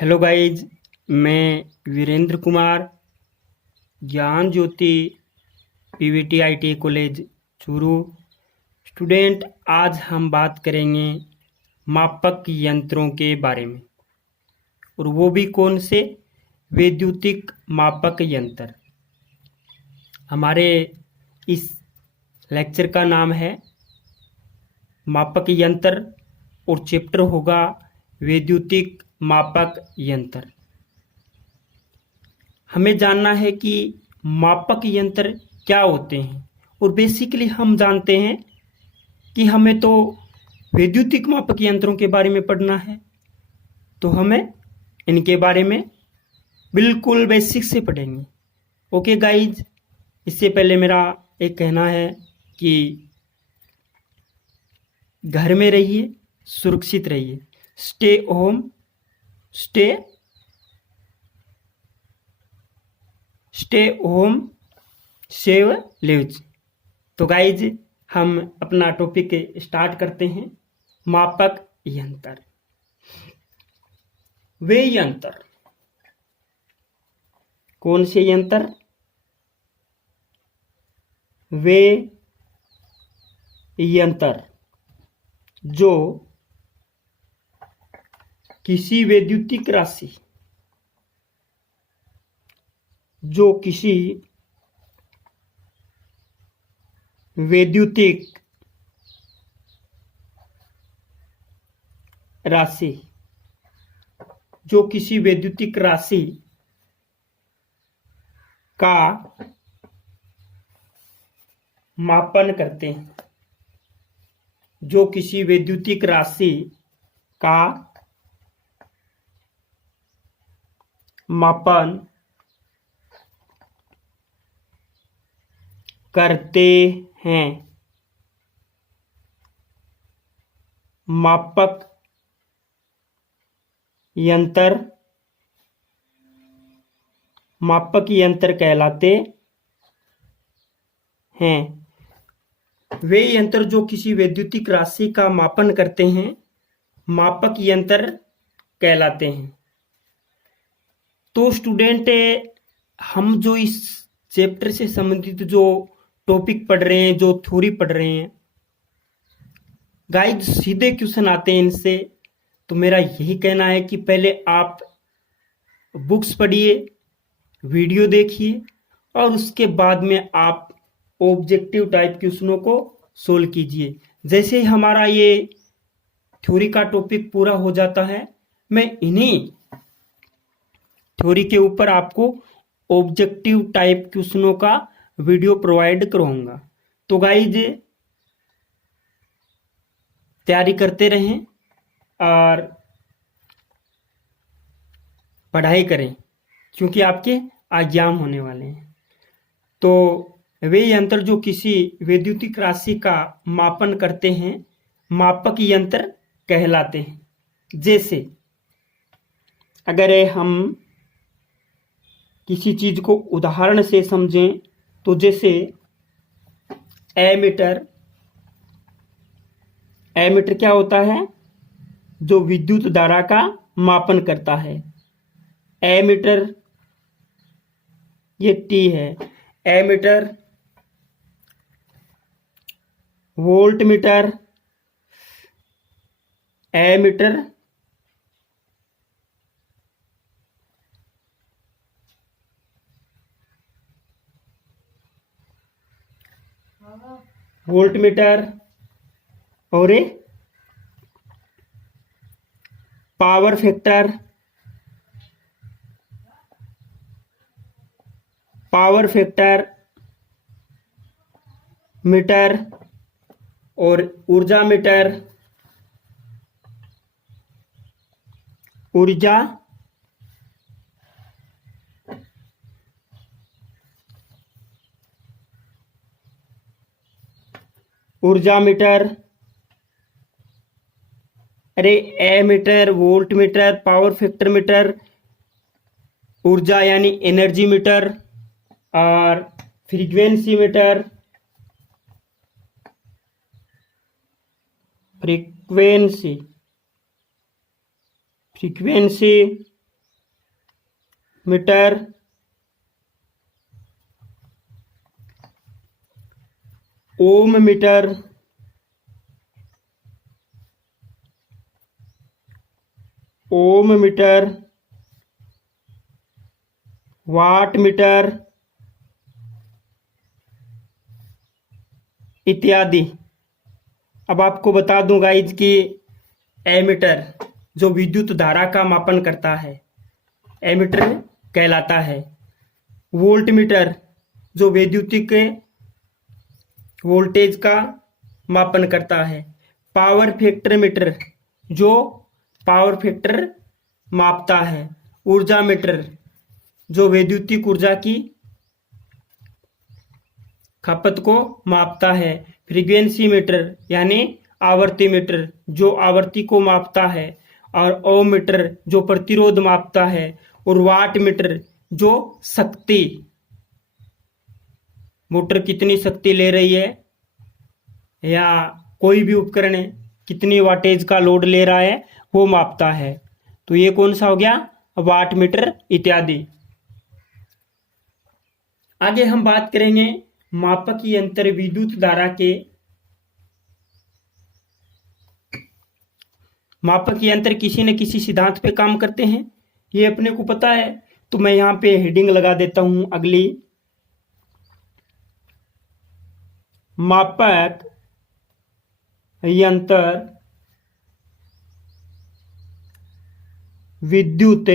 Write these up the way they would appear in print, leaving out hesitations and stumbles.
Hello guys. मैं Virendra Kumar, Gyan Jyoti PVT IT college Churu student. आज हम बात करेंगे मापक यंत्रों के बारे में, और वो भी कौन से? वैद्युतिक मापक यंत्र। हमारे इस लेक्चर का नाम है मापक यंत्र और चैप्टर होगा वैद्युतिक मापक यंत्र। हमें जानना है कि मापक यंत्र क्या होते हैं, और बेसिकली हम जानते हैं कि हमें तो वैद्युतिक मापक यंत्रों के बारे में पढ़ना है, तो हमें इनके बारे में बिल्कुल बेसिक से पढ़ेंगे। ओके गाइज, इससे पहले मेरा एक कहना है कि घर में रहिए, सुरक्षित रहिए। Stay home, stay home, save lives. तो गाइज, हम अपना टॉपिक स्टार्ट करते हैं। मापक यंत्र। वे यंत्र, कौन से यंत्र? वे यंत्र जो किसी वैद्युतिक राशि, जो किसी वैद्युतिक राशि, जो किसी वैद्युतिक राशि का मापन करते हैं, जो किसी वैद्युतिक राशि का मापन करते हैं। मापक यंत्र कहलाते हैं। वे यंत्र जो किसी वैद्युतिक राशि का मापन करते हैं, मापक यंत्र कहलाते हैं। तो स्टूडेंट, हम जो इस चैप्टर से संबंधित जो टॉपिक पढ़ रहे हैं, जो थ्योरी पढ़ रहे हैं गाइड, सीधे क्वेश्चन आते हैं इनसे। तो मेरा यही कहना है कि पहले आप बुक्स पढ़िए, वीडियो देखिए, और उसके बाद में आप ऑब्जेक्टिव टाइप क्वेश्चनों को सोल्व कीजिए। जैसे ही हमारा ये थ्योरी का टॉपिक पूरा हो जाता है, मैं इन्हीं थ्योरी के ऊपर आपको ऑब्जेक्टिव टाइप क्वेश्चनों का वीडियो प्रोवाइड करूंगा। तो गाइज, तैयारी करते रहें और पढ़ाई करें, क्योंकि आपके एग्जाम होने वाले हैं। तो वे यंत्र जो किसी वैद्युतिक राशि का मापन करते हैं, मापक यंत्र कहलाते हैं। जैसे अगर हम किसी चीज को उदाहरण से समझें, तो जैसे एमीटर क्या होता है? जो विद्युत धारा का मापन करता है। एमीटर, ये टी है। Ammeter, volt meter, ammeter, volt meter, और पावर फैक्टर, मीटर, और ऊर्जा मीटर, ऊर्जा मीटर। अरे, ammeter, volt meter, power factor meter, ऊर्जा यानी एनर्जी मीटर, और frequency meter, frequency meter, ohm meter, ohm meter, watt meter इत्यादि। अब आपको बता दूं गाइज कि एमीटर जो विद्युत धारा का मापन करता है एमीटर कहलाता है। वोल्ट मीटर जो वैद्युतिक वोल्टेज का मापन करता है। पावर फैक्टर मीटर जो पावर फैक्टर मापता है। ऊर्जा मीटर जो वैद्युतिक ऊर्जा की खपत को मापता है। फ्रीक्वेंसी मीटर यानी आवर्ती मीटर जो आवृत्ति को मापता है। और ओम मीटर जो प्रतिरोध मापता है। और वाट मीटर जो शक्ति, मोटर कितनी शक्ति ले रही है या कोई भी उपकरण कितनी वाटेज का लोड ले रहा है वो मापता है। तो ये कौन सा हो गया? वाट मीटर इत्यादि। आगे हम बात करेंगे मापक यंत्र विद्युत धारा के। मापक यंत्र किसी न किसी सिद्धांत पे काम करते हैं, ये अपने को पता है। तो मैं यहां पे हेडिंग लगा देता हूं अगली। मापक यंत्र विद्युत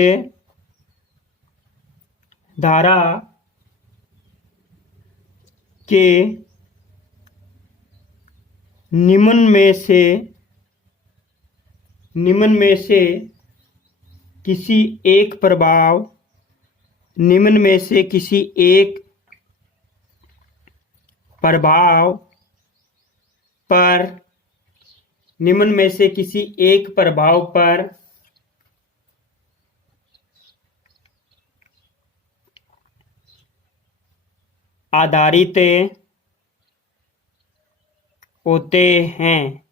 धारा के निम्न में से किसी एक प्रभाव निम्न में से किसी एक प्रभाव पर निम्न में से किसी एक प्रभाव पर आधारित होते हैं।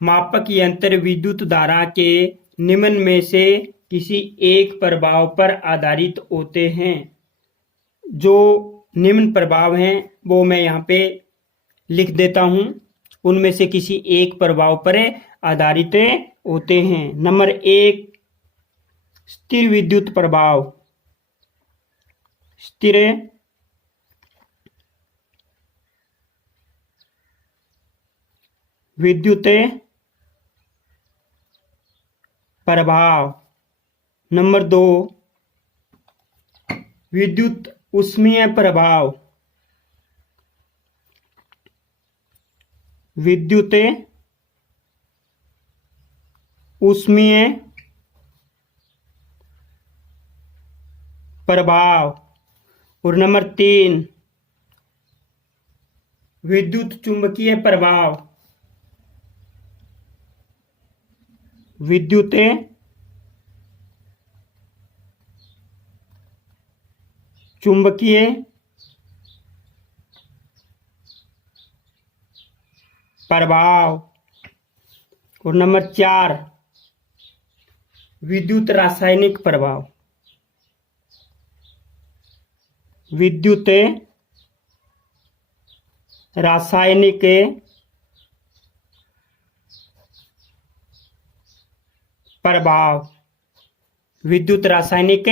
मापक यंत्र विद्युत धारा के निम्न में से किसी एक प्रभाव पर आधारित होते हैं। जो निम्न प्रभाव हैं वो मैं यहाँ पे लिख देता हूँ। उनमें से किसी एक प्रभाव पर आधारित होते हैं। नंबर 1 स्थिर विद्युत प्रभाव। स्थिर विद्युत प्रभाव। नंबर 2 विद्युत ऊष्मीय प्रभाव। विद्युत ऊष्मीय प्रभाव। और नंबर 3 विद्युत चुंबकीय प्रभाव। विद्युत चुंबकीय प्रभाव। और नंबर 4 विद्युत रासायनिक प्रभाव। विद्युत रासायनिक प्रभाव। विद्युत रासायनिक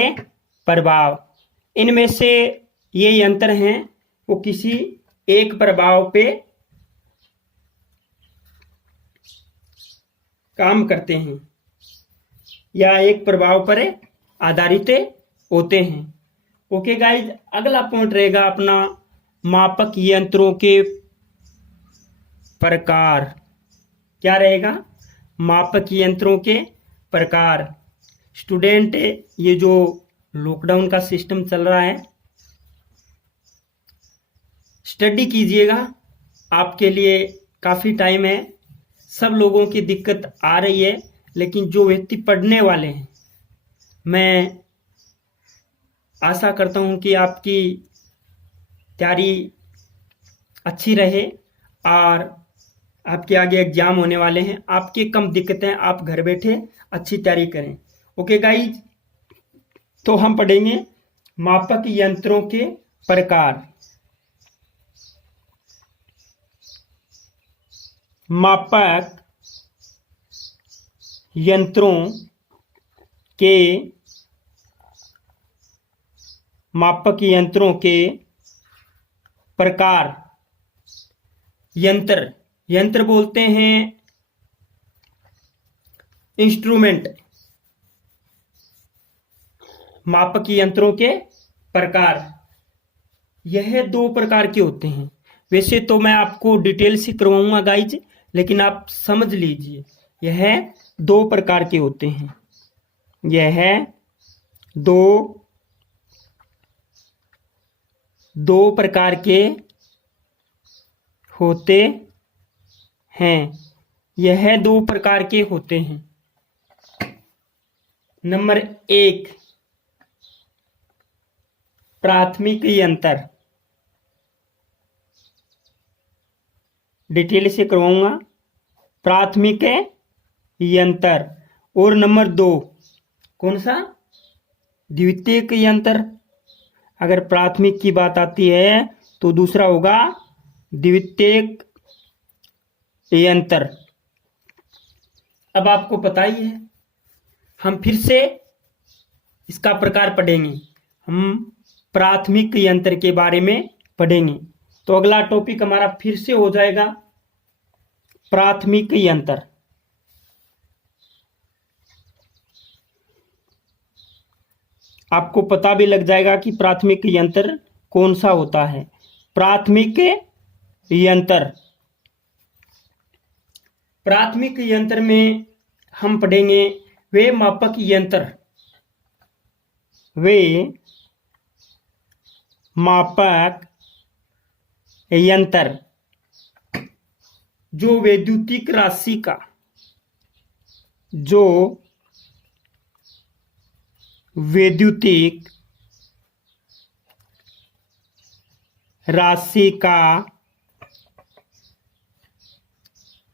प्रभाव। इनमें से ये यंत्र हैं वो किसी एक प्रभाव पे काम करते हैं या एक प्रभाव पर आधारित होते हैं। ओके गाइज, अगला पॉइंट रहेगा अपना मापक यंत्रों के प्रकार। क्या रहेगा? मापक यंत्रों के प्रकार। स्टूडेंट, ये जो लॉकडाउन का सिस्टम चल रहा है स्टडी कीजिएगा, आपके लिए काफ़ी टाइम है। सब लोगों की दिक्कत आ रही है, लेकिन जो व्यक्ति पढ़ने वाले हैं मैं आशा करता हूं कि आपकी तैयारी अच्छी रहे और आपके आगे एग्जाम होने वाले हैं। आपके कम दिक्कतें, आप घर बैठे अच्छी तैयारी करें। ओके गाइज, तो हम पढ़ेंगे मापक यंत्रों के प्रकार। मापक यंत्रों के प्रकार। यंत्र बोलते हैं इंस्ट्रूमेंट। मापक यंत्रों के प्रकार यह 2 प्रकार के होते हैं। वैसे तो मैं आपको डिटेल से करवाऊंगा गाइज, लेकिन आप समझ लीजिए यह 2 प्रकार के होते हैं। यह दो प्रकार के होते हैं। यह 2 प्रकार के होते हैं। नंबर 1, प्राथमिक यंत्र। डिटेल से करवाऊंगा प्राथमिक यंत्र। और नंबर 2 कौन सा? द्वितीयक यंत्र। अगर प्राथमिक की बात आती है तो दूसरा होगा द्वितीयक यंत्र। अब आपको पता ही है, हम फिर से इसका प्रकार पढ़ेंगे। हम प्राथमिक यंत्र के बारे में पढ़ेंगे। तो अगला टॉपिक हमारा फिर से हो जाएगा प्राथमिक यंत्र। आपको पता भी लग जाएगा कि प्राथमिक यंत्र कौन सा होता है। प्राथमिक यंत्र में हम पढ़ेंगे वे मापक यंत्र जो वैद्युतिक राशि का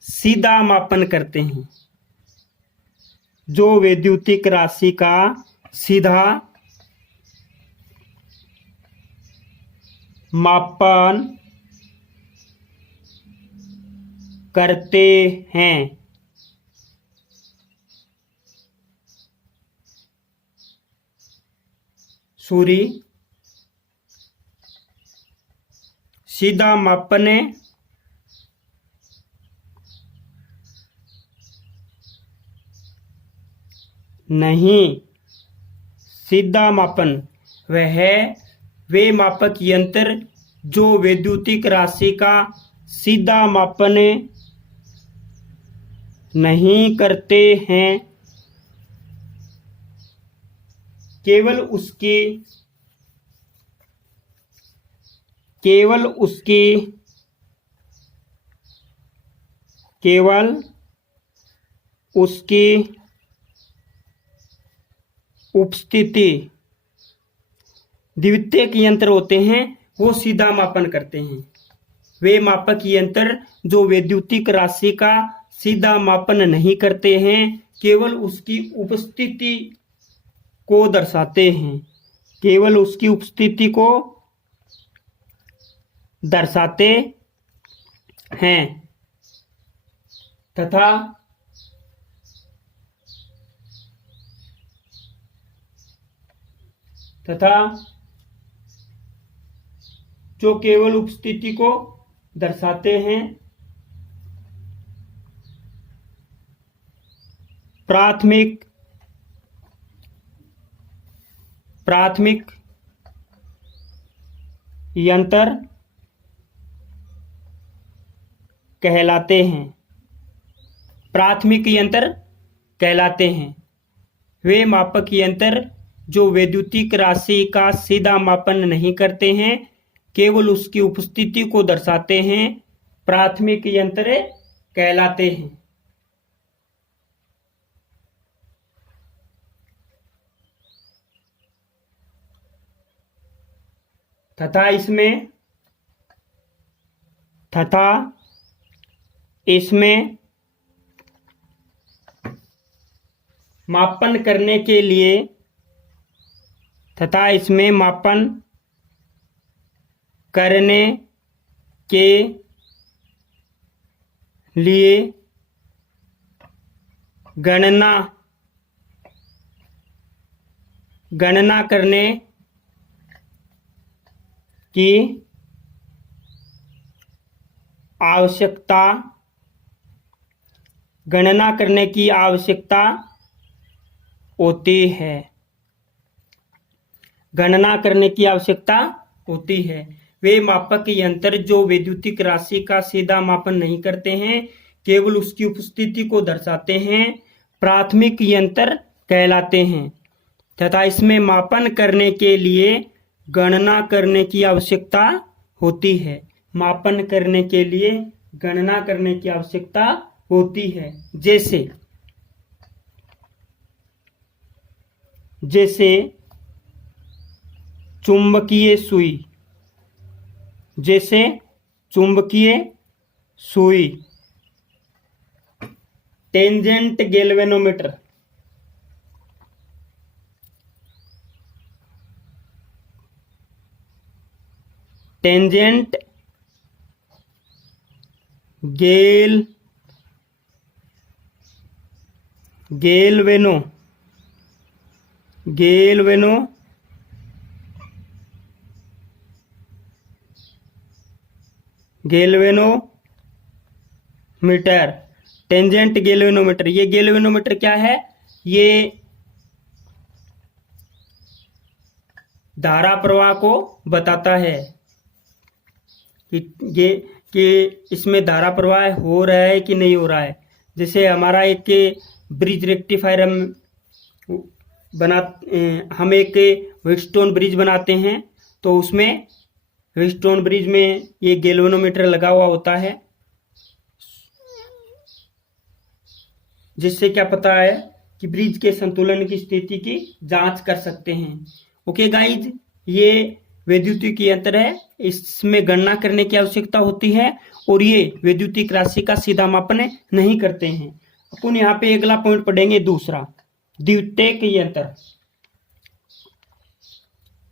सीधा मापन करते हैं। जो वैद्युतिक राशि का सीधा मापन करते हैं। सीधा मापन नहीं, सीधा मापन वे मापक यंत्र जो वैद्युतिक राशि का सीधा मापन नहीं करते हैं, केवल उसकी उपस्थिति। द्वितीयक यंत्र होते हैं वो सीधा मापन करते हैं। वे मापक यंत्र जो वैद्युतिक राशि का सीधा मापन नहीं करते हैं, केवल उसकी उपस्थिति को दर्शाते हैं। केवल उसकी उपस्थिति को दर्शाते हैं तथा जो केवल उपस्थिति को दर्शाते हैं प्राथमिक यंत्र कहलाते हैं। प्राथमिक यंत्र कहलाते हैं वे मापक यंत्र जो वैद्युतिक राशि का सीधा मापन नहीं करते हैं, केवल उसकी उपस्थिति को दर्शाते हैं, प्राथमिक यंत्र कहलाते हैं। तथा इसमें मापन करने के लिए तथा इसमें मापन करने के लिए गणना करने की आवश्यकता होती है। गणना करने की आवश्यकता होती है। वे मापक यंत्र जो वैद्युतिक राशि का सीधा मापन नहीं करते हैं, केवल उसकी उपस्थिति को दर्शाते हैं, प्राथमिक यंत्र कहलाते हैं तथा इसमें मापन करने के लिए गणना करने की आवश्यकता होती है। मापन करने के लिए गणना करने की आवश्यकता होती है। जैसे चुंबकीय सुई, tangent galvanometer, galvanometer, tangent galvanometer. ये गैल्वेनोमीटर क्या है? ये धारा प्रवाह को बताता है कि इसमें धारा प्रवाह हो रहा है कि नहीं हो रहा है। जैसे हमारा एक ब्रिज रेक्टिफायर हम एक व्हीटस्टोन ब्रिज बनाते हैं, तो उसमें व्हीटस्टोन ब्रिज में ये गैल्वेनोमीटर लगा हुआ होता है, जिससे क्या पता है कि ब्रिज के संतुलन की स्थिति की जांच कर सकते हैं। ओके गाइज, ये वैद्युतिक यंत्र है, इसमें गणना करने की आवश्यकता होती है और ये वैद्युतिक राशि का सीधा मापन नहीं करते हैं। अपन यहाँ पे अगला पॉइंट पढ़ेंगे, दूसरा द्वितीयक यंत्र।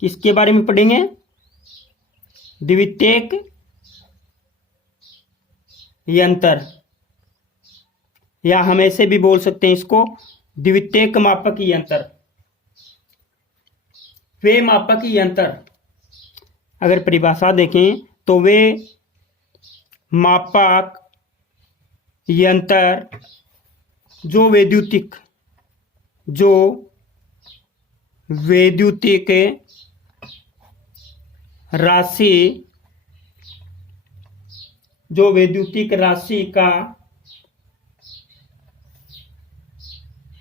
किसके बारे में पढ़ेंगे? द्वितीयक यंत्र, या हम ऐसे भी बोल सकते हैं इसको द्वितीयक मापक यंत्र। वे मापक यंत्र, अगर परिभाषा देखें तो वे मापक यंत्र जो वैद्युतिक राशि का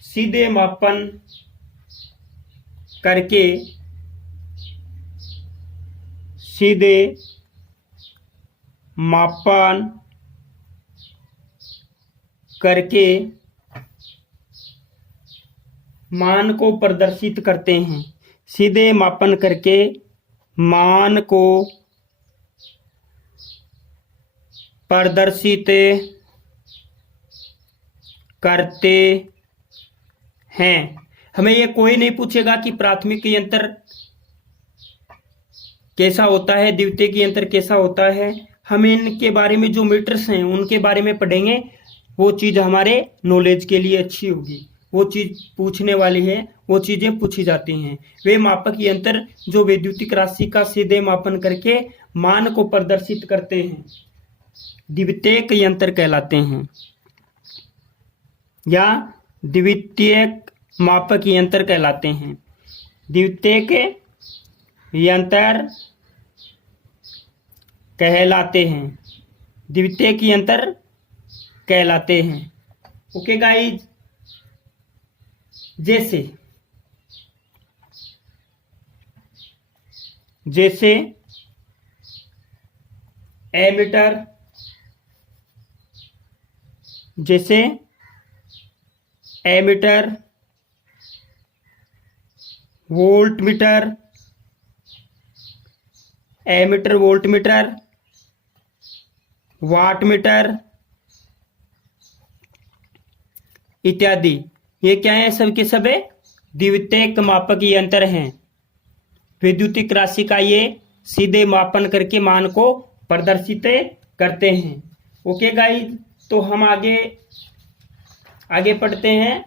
सीधे मापन करके मान को प्रदर्शित करते हैं। सीधे मापन करके मान को प्रदर्शित करते हैं। हमें ये कोई नहीं पूछेगा कि प्राथमिक यंत्र कैसा होता है, द्वितीयक यंत्र कैसा होता है। हम इनके बारे में जो मीटर्स हैं उनके बारे में पढ़ेंगे, वो चीज़ हमारे नॉलेज के लिए अच्छी होगी। वो चीज़ पूछने वाली है, वो चीज़ें पूछी जाती हैं। वे मापक यंत्र जो वैद्युतिक राशि का सीधे मापन करके मान को प्रदर्शित करते हैं द्वितीयक यंत्र कहलाते हैं, या द्वितीयक मापक यंत्र कहलाते हैं। द्वितीयक यंत्र कहलाते हैं। ओके गाइज, जैसे एमीटर, वोल्टमीटर, वाटमीटर इत्यादि, ये क्या है? सब के सब द्वितीयक मापक यंत्र हैं। विद्युतीय राशि का ये सीधे मापन करके मान को प्रदर्शित करते हैं। ओके गाइस, तो हम आगे पढ़ते हैं।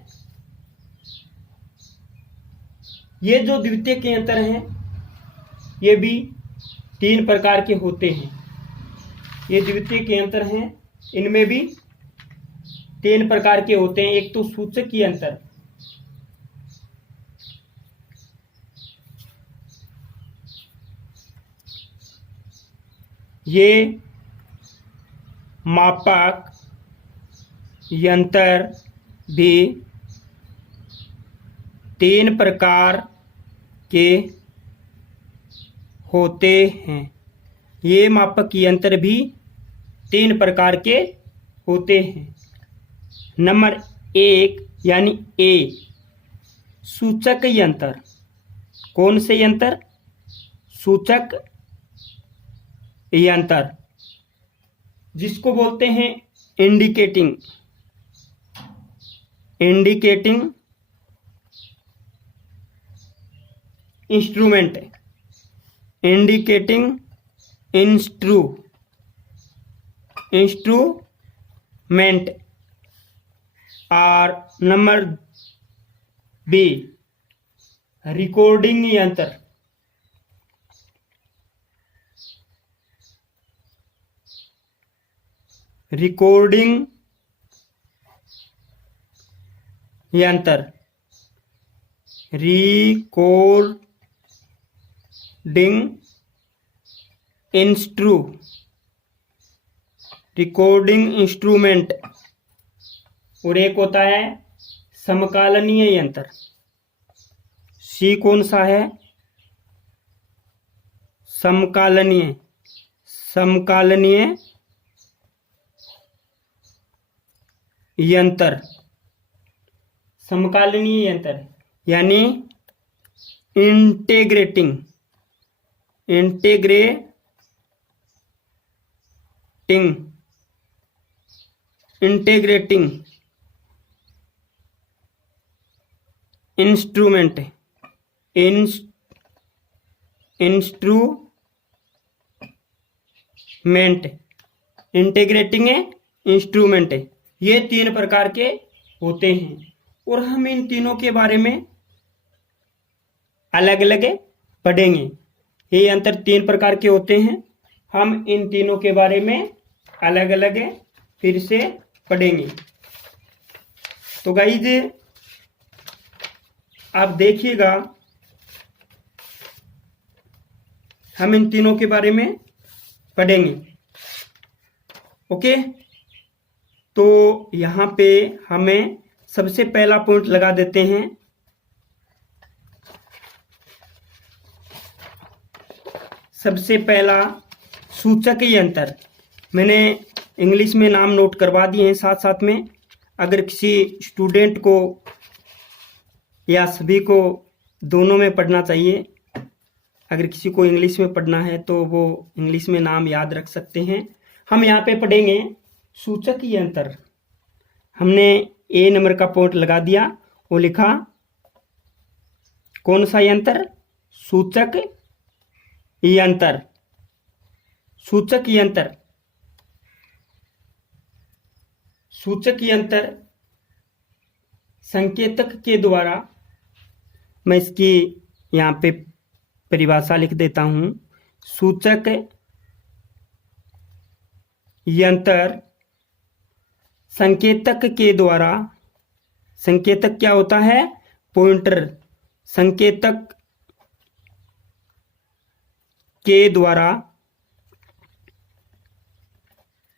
ये जो द्वितीयक यंत्र हैं ये भी 3 प्रकार के होते हैं। ये द्वितीयक यंत्र हैं, इनमें भी 3 प्रकार के होते हैं। एक तो सूचक यंत्र, ये मापक यंत्र भी 3 प्रकार के होते हैं। ये मापक यंत्र भी 3 प्रकार के होते हैं। नंबर 1 यानी ए, सूचक यंत्र। कौन से यंत्र? सूचक यंत्र, जिसको बोलते हैं इंडिकेटिंग इंस्ट्रूमेंट। Indicating instrument. और नंबर बी, रिकॉर्डिंग यंत्र। रिकॉर्डिंग यंत्र, रिकॉर्डिंग इंस्ट्रूमेंट। और एक होता है समकालीन यंत्र। सी कौन सा है? समकालीन यंत्र। समकालीन यंत्र यानी इंटीग्रेटिंग इंस्ट्रूमेंट। इंटीग्रेटिंग इंस्ट्रूमेंट, ये 3 प्रकार के होते हैं। और हम इन तीनों के बारे में अलग अलग पढ़ेंगे। ये यंत्र 3 प्रकार के होते हैं, हम इन तीनों के बारे में अलग अलग फिर से पढ़ेंगे। तो गाइज आप देखिएगा, हम इन तीनों के बारे में पढ़ेंगे। ओके, तो यहाँ पे हमें सबसे पहला पॉइंट लगा देते हैं। सबसे पहला सूचक यंत्र। मैंने इंग्लिश में नाम नोट करवा दिए हैं साथ साथ में। अगर किसी स्टूडेंट को या सभी को दोनों में पढ़ना चाहिए, अगर किसी को इंग्लिश में पढ़ना है तो वो इंग्लिश में नाम याद रख सकते हैं। हम यहाँ पे पढ़ेंगे सूचक यंत्र। हमने ए नंबर का पॉइंट लगा दिया, वो लिखा कौन सा यंत्र? सूचक यंत्र। सूचक यंत्र संकेतक के द्वारा, मैं इसकी यहाँ पे परिभाषा लिख देता हूँ। सूचक यंत्र संकेतक के द्वारा, संकेतक क्या होता है? पॉइंटर। संकेतक के द्वारा,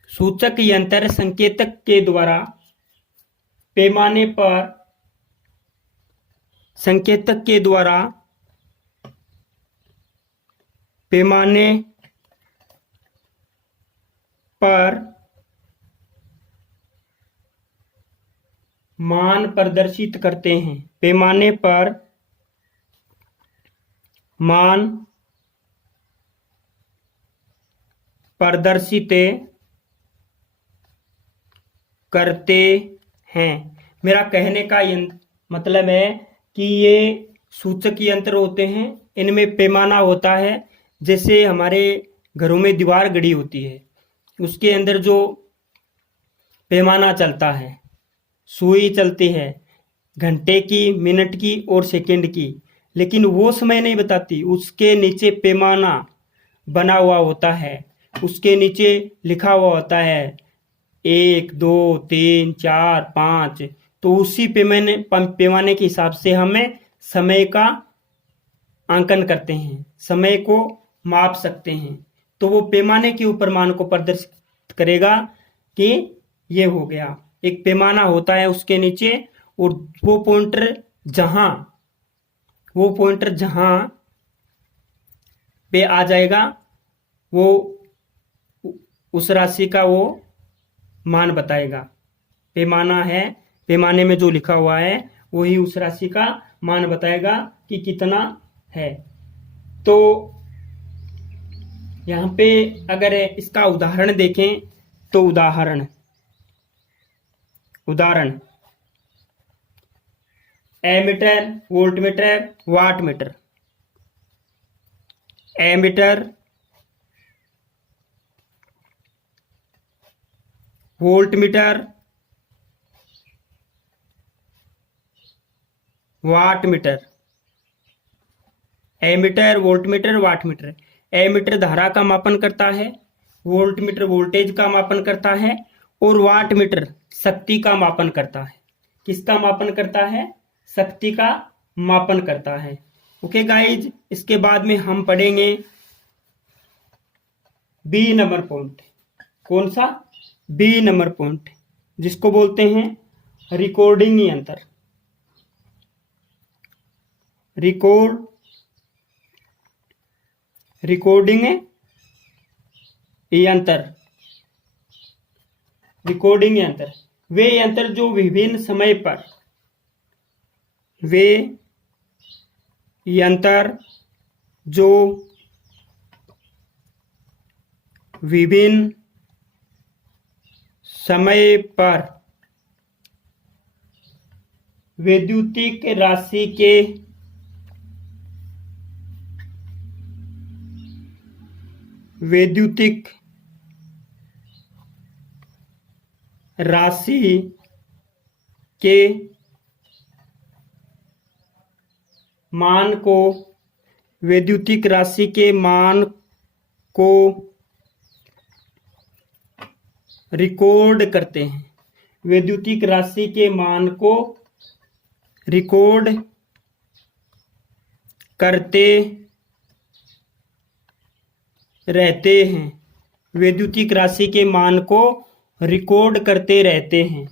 सूचक यंत्र संकेतक के द्वारा पैमाने पर, संकेतक के द्वारा पैमाने पर मान प्रदर्शित करते हैं। पैमाने पर मान प्रदर्शित करते हैं। मेरा कहने का मतलब है कि ये सूचक यंत्र होते हैं इनमें पैमाना होता है। जैसे हमारे घरों में दीवार गड़ी होती है, उसके अंदर जो पैमाना चलता है, सुई चलती है घंटे की, मिनट की और सेकंड की, लेकिन वो समय नहीं बताती। उसके नीचे पैमाना बना हुआ होता है, उसके नीचे लिखा हुआ होता है 1 2 3 4 5। तो उसी पैमाने के हिसाब से हमें समय का आंकन करते हैं, समय को माप सकते हैं। तो वो पैमाने के ऊपर मान को प्रदर्शित करेगा कि ये हो गया। एक पैमाना होता है उसके नीचे, और वो पॉइंटर जहां पे आ जाएगा वो उस राशि का वो मान बताएगा। पैमाना है, पैमाने में जो लिखा हुआ है वही उस राशि का मान बताएगा कि कितना है। तो यहाँ पे अगर इसका उदाहरण देखें तो उदाहरण ammeter, voltmeter, wattmeter. Ammeter, voltmeter, wattmeter. Ammeter, voltmeter, wattmeter. Ammeter धारा का मापन करता है, वोल्टमीटर वोल्टेज का मापन करता है, और वाटमीटर शक्ति का मापन करता है। किसका मापन करता है? शक्ति का मापन करता है। ओके गाइज, इसके बाद में हम पढ़ेंगे बी नंबर पॉइंट। कौन सा? बी नंबर पॉइंट, जिसको बोलते हैं रिकॉर्डिंग यंत्र। रिकॉर्डिंग यंत्र वे यंत्र जो विभिन्न समय पर वैद्युतिक राशि के मान को रिकॉर्ड करते हैं। वैद्युतिक राशि के मान को रिकॉर्ड करते रहते हैं। वैद्युतिक राशि के मान को रिकॉर्ड करते रहते हैं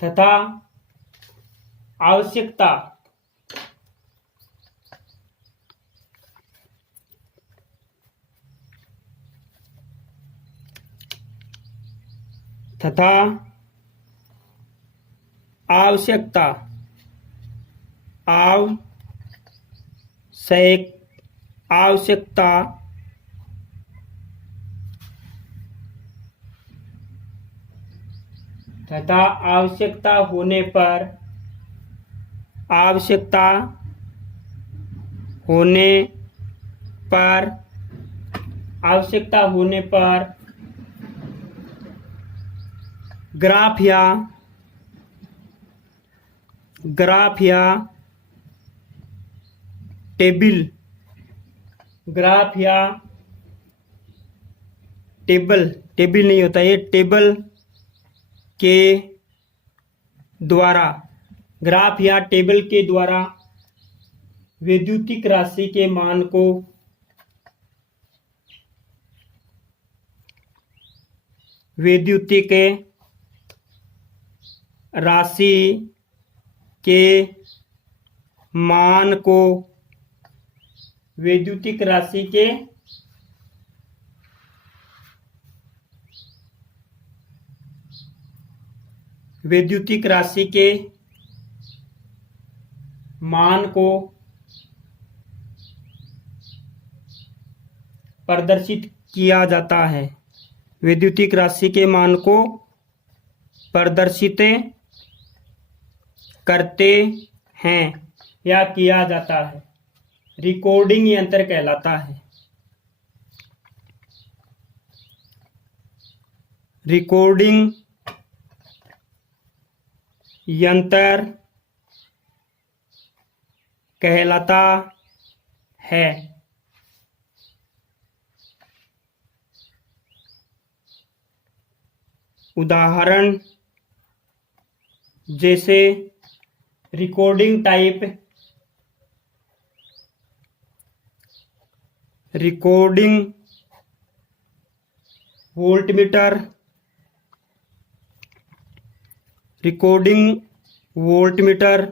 तथा आवश्यकता आवश्यकता होने पर ग्राफ या टेबल नहीं होता, ये टेबल के द्वारा, ग्राफ या टेबल के द्वारा वैद्युतिक राशि के मान को वैद्युतिक राशि के मान को प्रदर्शित किया जाता है। वैद्युतिक राशि के मान को प्रदर्शित करते हैं या किया जाता है। रिकॉर्डिंग यंत्र कहलाता है। रिकॉर्डिंग यंत्र कहलाता है। उदाहरण जैसे recording type, recording voltmeter, recording voltmeter,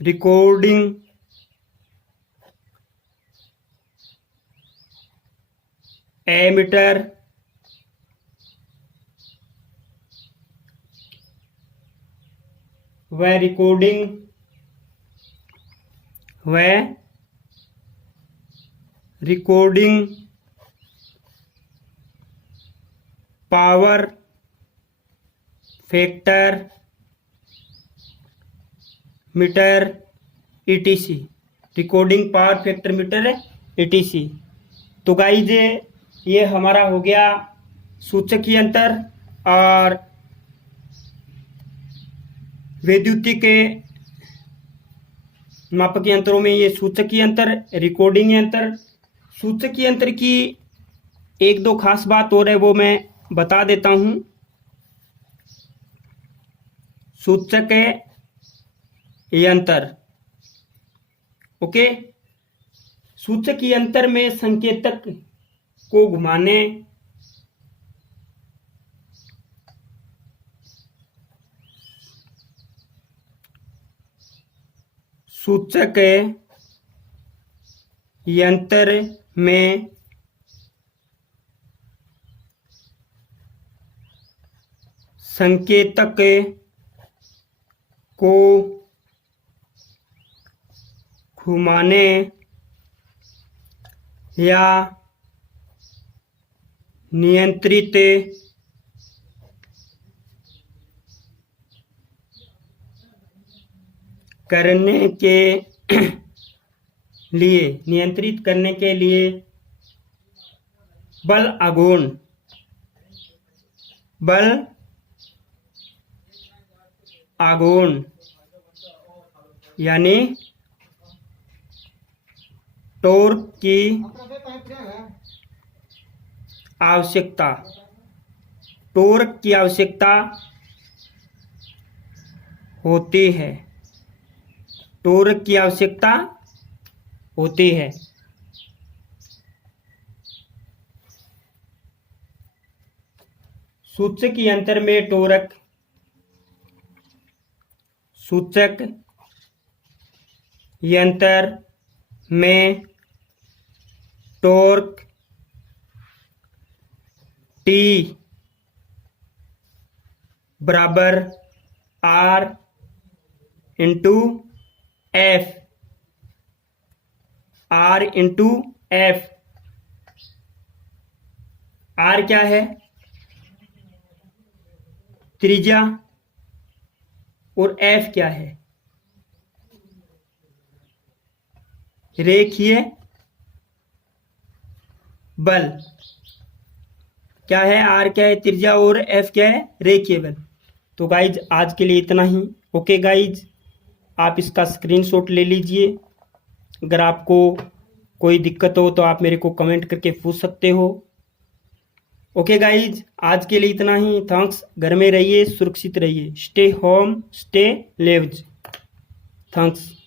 recording ammeter, व recording power factor meter etc. Recording power factor meter etc. तो गाइज ये हमारा हो गया सूचक यंत्र और वैद्युतिक मापक यंत्रों में ये सूचक यंत्र, रिकॉर्डिंग यंत्र। सूचक यंत्र की एक दो खास बात और है, वो मैं बता देता हूं। सूचक यंत्र, ओके, सूचक यंत्र में संकेतक को घुमाने सूचक यंत्र में संकेतक को घुमाने या नियंत्रित करने के लिए, नियंत्रित करने के लिए बल आघूर्ण यानी टॉर्क की आवश्यकता, टॉर्क की आवश्यकता होती है, टॉर्क की आवश्यकता होती है। सूचक यंत्र में टॉर्क, सूचक यंत्र में टॉर्क T बराबर R into F, R into F। R क्या है? त्रिज्या, और F क्या है? रेखीय बल। क्या है? R क्या है? त्रिज्या, और F क्या है? रेखीय बल। तो गाइज आज के लिए इतना ही। ओके गाइज, आप इसका स्क्रीनशॉट ले लीजिए। अगर आपको कोई दिक्कत हो तो आप मेरे को कमेंट करके पूछ सकते हो। ओके गाइज, आज के लिए इतना ही। थैंक्स। घर में रहिए, सुरक्षित रहिए। Stay home, stay leaves. Thanks.